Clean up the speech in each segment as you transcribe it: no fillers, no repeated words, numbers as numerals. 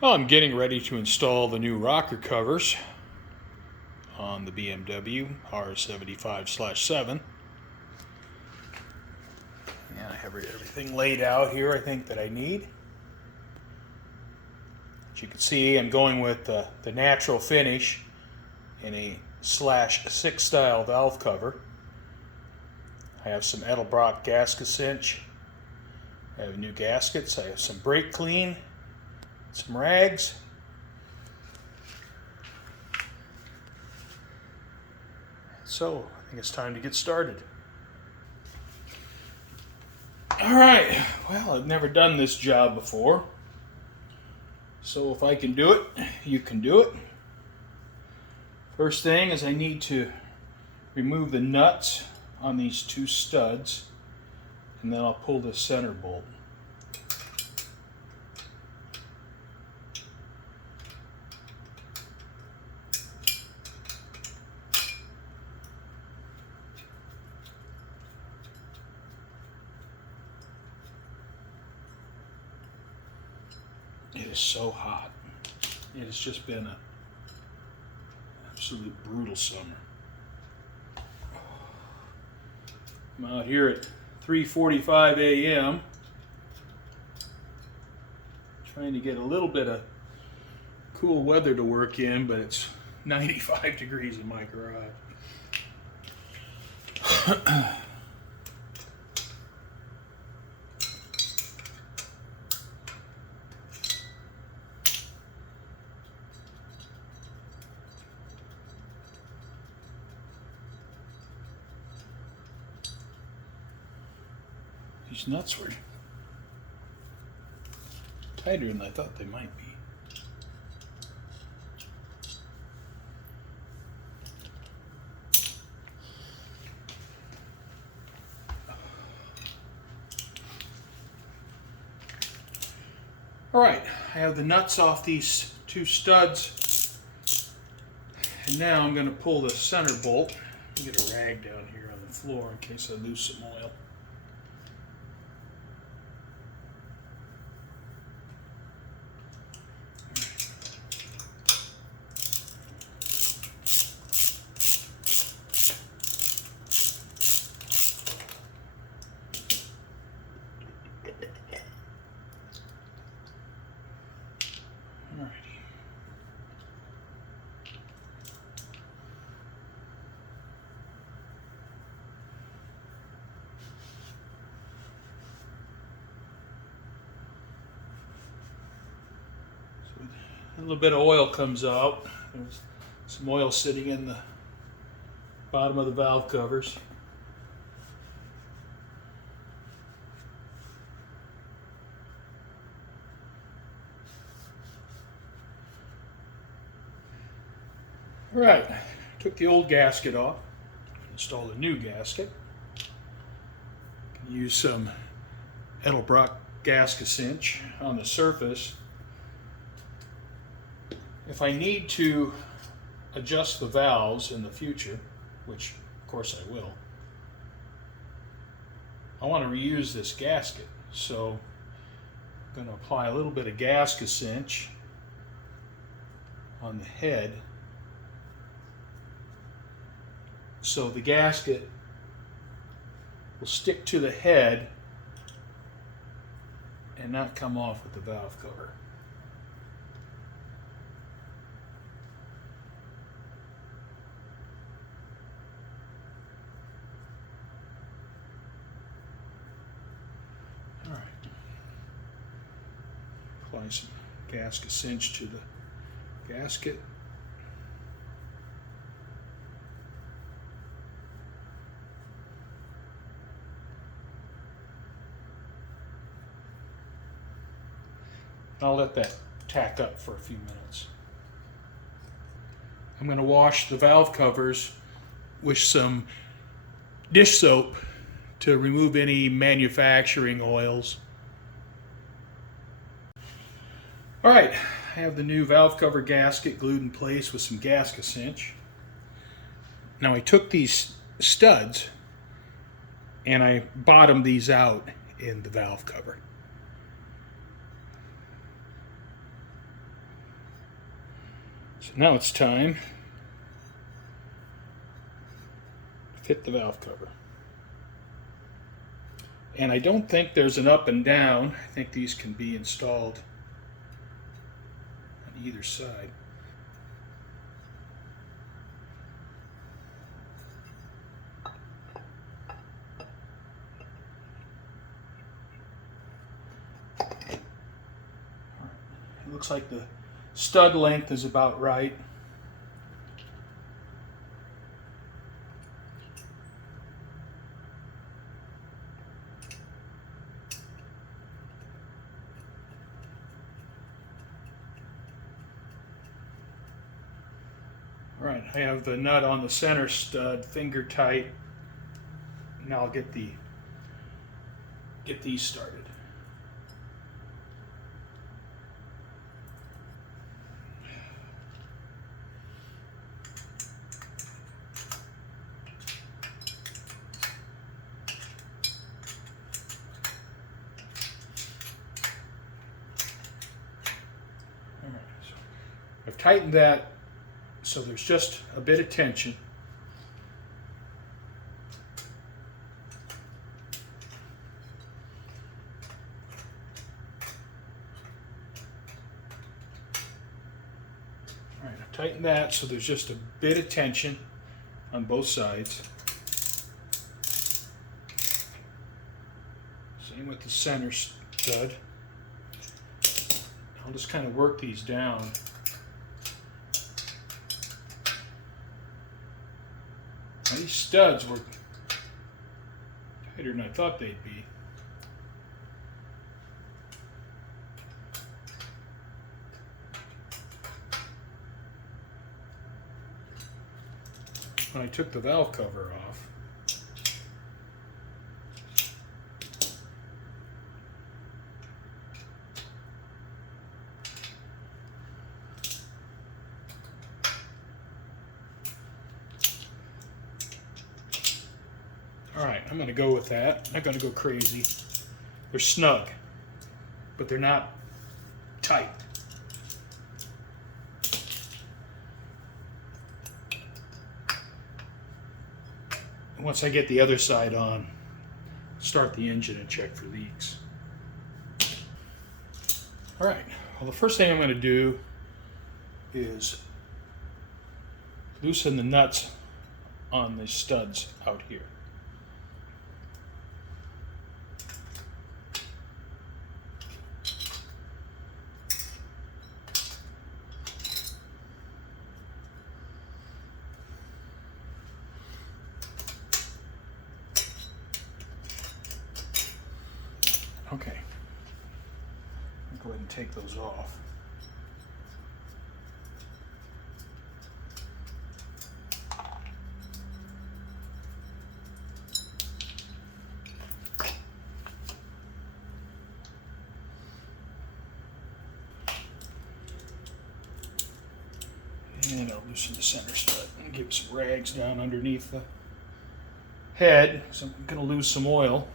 Well, I'm getting ready to install the new rocker covers on the BMW R75/7. And I have everything laid out here, I think, that I need. As you can see, I'm going with the natural finish in a /6 style valve cover. I have some Edelbrock gasket cinch. I have new gaskets. I have some brake clean, some rags. So I think it's time to get started. All right, well, I've never done this job before. So if I can do it, you can do it. First thing is I need to remove the nuts on these two studs, and then I'll pull the center bolt. It is so hot. It has just been an absolute brutal summer. I'm out here at 3:45 a.m. trying to get a little bit of cool weather to work in, but it's 95 degrees in my garage. These nuts were tighter than I thought they might be. All right, I have the nuts off these two studs, and now I'm going to pull the center bolt. Let me get a rag down here on the floor in case I lose some oil. A little bit of oil comes out. There's some oil sitting in the bottom of the valve covers. All right, took the old gasket off, installed a new gasket. Use some Edelbrock gasket cinch on the surface. If I need to adjust the valves in the future, which of course I will, I want to reuse this gasket. So I'm going to apply a little bit of gasket cinch on the head so the gasket will stick to the head and not come off with the valve cover. All right. Apply some gasket cinch to the gasket. I'll let that tack up for a few minutes. I'm going to wash the valve covers with some dish soap to remove any manufacturing oils. All right, I have the new valve cover gasket glued in place with some gasket cinch. Now I took these studs and I bottomed these out in the valve cover. Now it's time to fit the valve cover. And I don't think there's an up and down. I think these can be installed on either side. It looks like the stud length is about right. All right, I have the nut on the center stud, finger tight. Now I'll get these started. All right, so I've tightened that so there's just a bit of tension. All right, I've tightened that so there's just a bit of tension on both sides. Same with the center stud. I'll just kind of work these down. Now, these studs were tighter than I thought they'd be. When I took the valve cover off, all right, I'm going to go with that. I'm not going to go crazy. They're snug, but they're not tight. And once I get the other side on, start the engine and check for leaks. All right, well, the first thing I'm going to do is loosen the nuts on the studs out here. Okay, I'll go ahead and take those off. And I'll loosen the center stud and give some rags down underneath the head, so I'm going to lose some oil.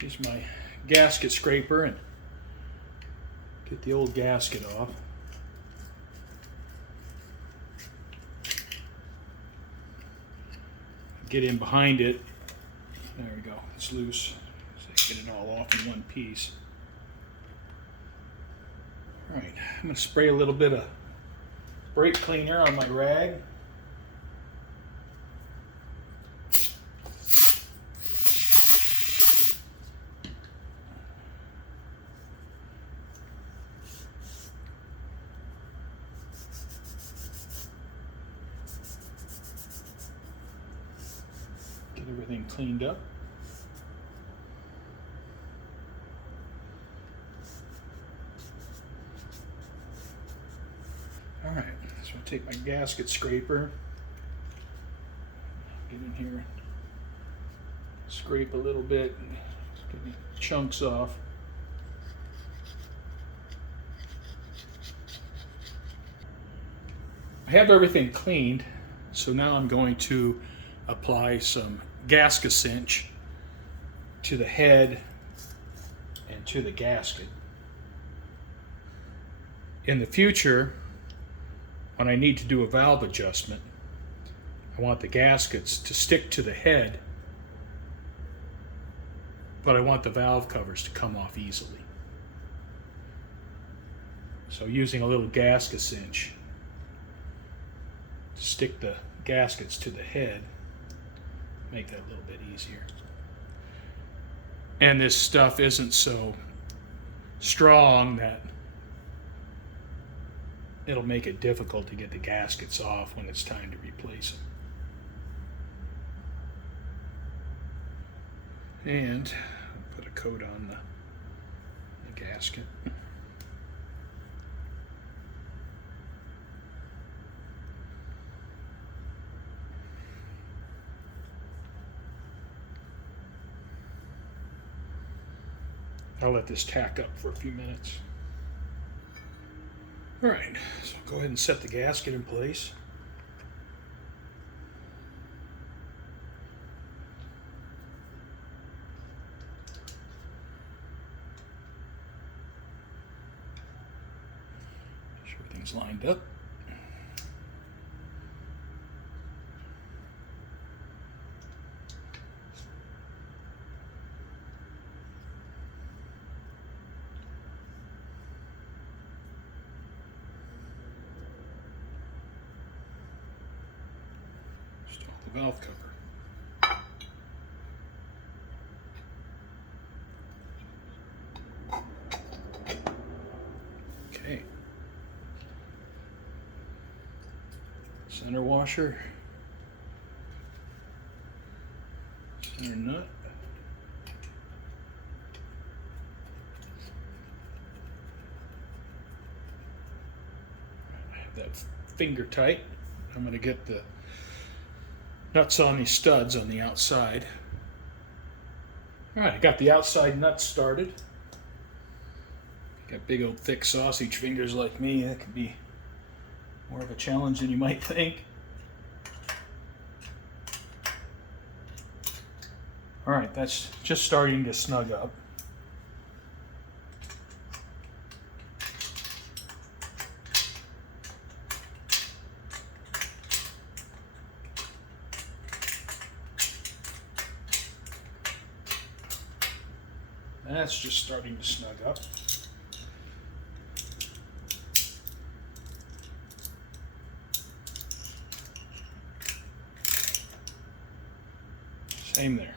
Use my gasket scraper and get the old gasket off. Get in behind it. There we go. It's loose. So get it all off in one piece. All right, I'm going to spray a little bit of brake cleaner on my rag. Get everything cleaned up. All right, so I'll take my gasket scraper, get in here, scrape a little bit, get the chunks off. I have everything cleaned, so now I'm going to apply some gasket cinch to the head and to the gasket. In the future, when I need to do a valve adjustment, I want the gaskets to stick to the head, but I want the valve covers to come off easily. So using a little gasket cinch to stick the gaskets to the head, make that a little bit easier. And this stuff isn't so strong that it'll make it difficult to get the gaskets off when it's time to replace them. And I'll put a coat on the gasket. I'll let this tack up for a few minutes. All right, so go ahead and set the gasket in place. Make sure everything's lined up. The valve cover. Okay. Center washer. Center nut. I have that finger tight. I'm going to get the nuts on these studs on the outside. All right, I got the outside nuts started. Got big old thick sausage fingers like me, that could be more of a challenge than you might think. All right, that's just starting to snug up. That's just starting to snug up. Same there.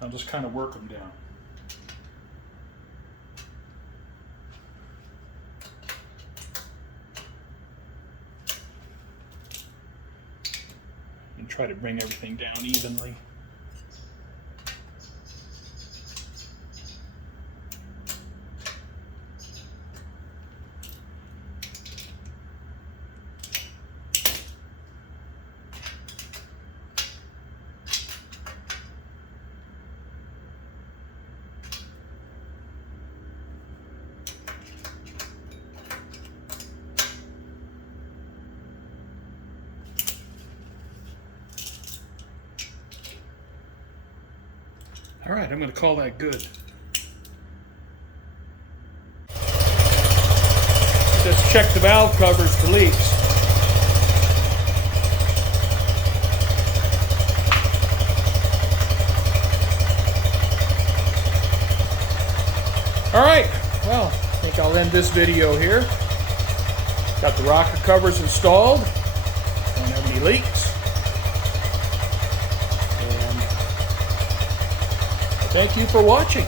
I'll just kind of work them down. And try to bring everything down evenly. All right, I'm going to call that good. Just check the valve covers for leaks. All right, well, the think I'll end this video here. Got the rocker covers installed. Don't have any leaks. And thank you for watching.